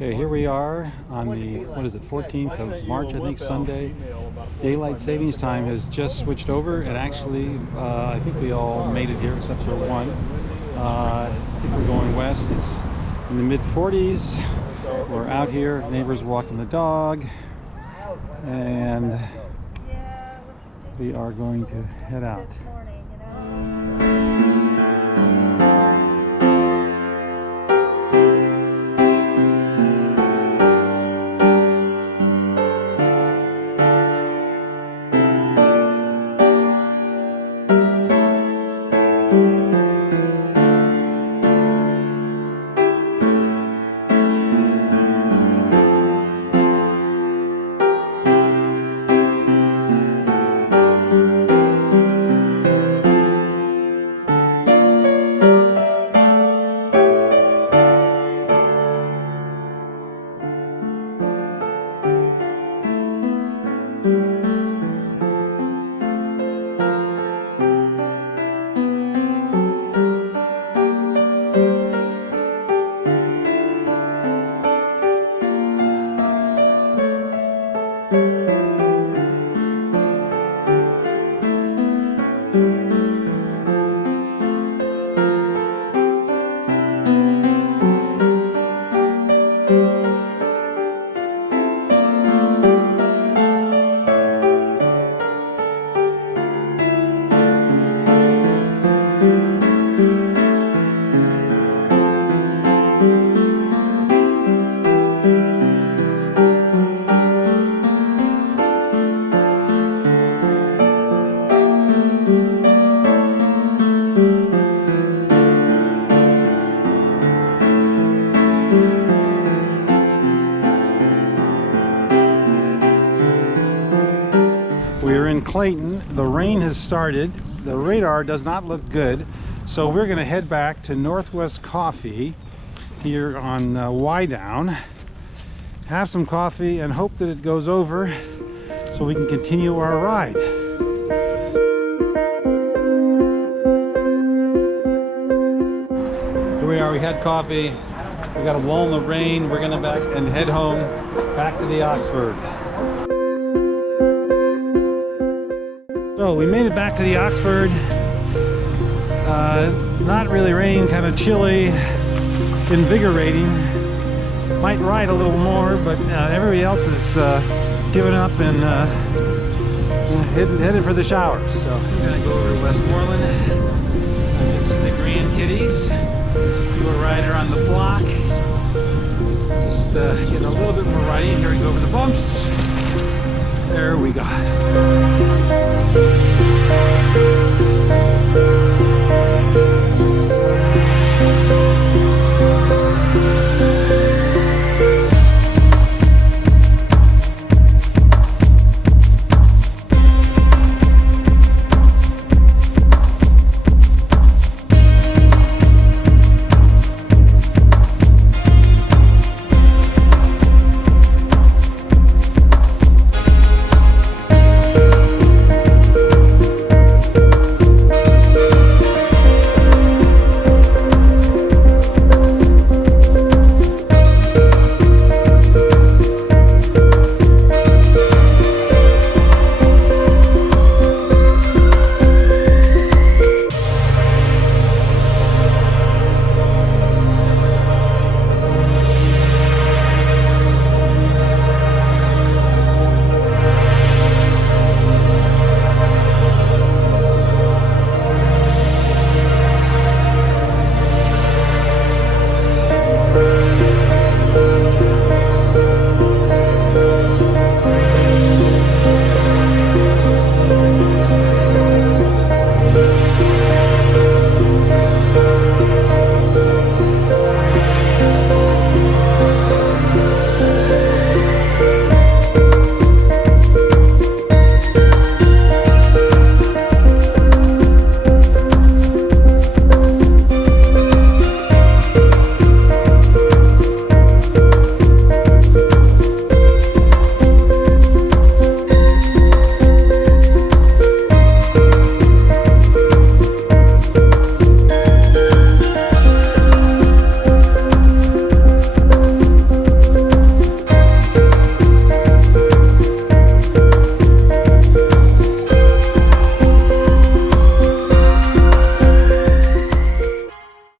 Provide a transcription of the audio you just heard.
Okay, here we are on the, what is it, 14th of March, I think, Sunday. Daylight savings time has just switched over, and actually, I think we all made it here except for one. I think we're going west. It's in the mid-40s. We're out here, neighbors walking the dog, and we are going to head out. We're in Clayton. The rain has started. The radar does not look good, so we're going to head back to Northwest Coffee here on Wydown, have some coffee, and hope that it goes over so we can continue our ride. Here we are. We had coffee. We got a lull in the rain. We're going to back and head home back to the Oxford. So we made it back to the Oxford. Not really rain, kind of chilly, invigorating. Might ride a little more, but everybody else is giving up and headed for the showers. So we're gonna go over to Westmoreland and visit the grandkitties, do a ride around the block, just get a little bit more riding. Here we go over the bumps. There we go.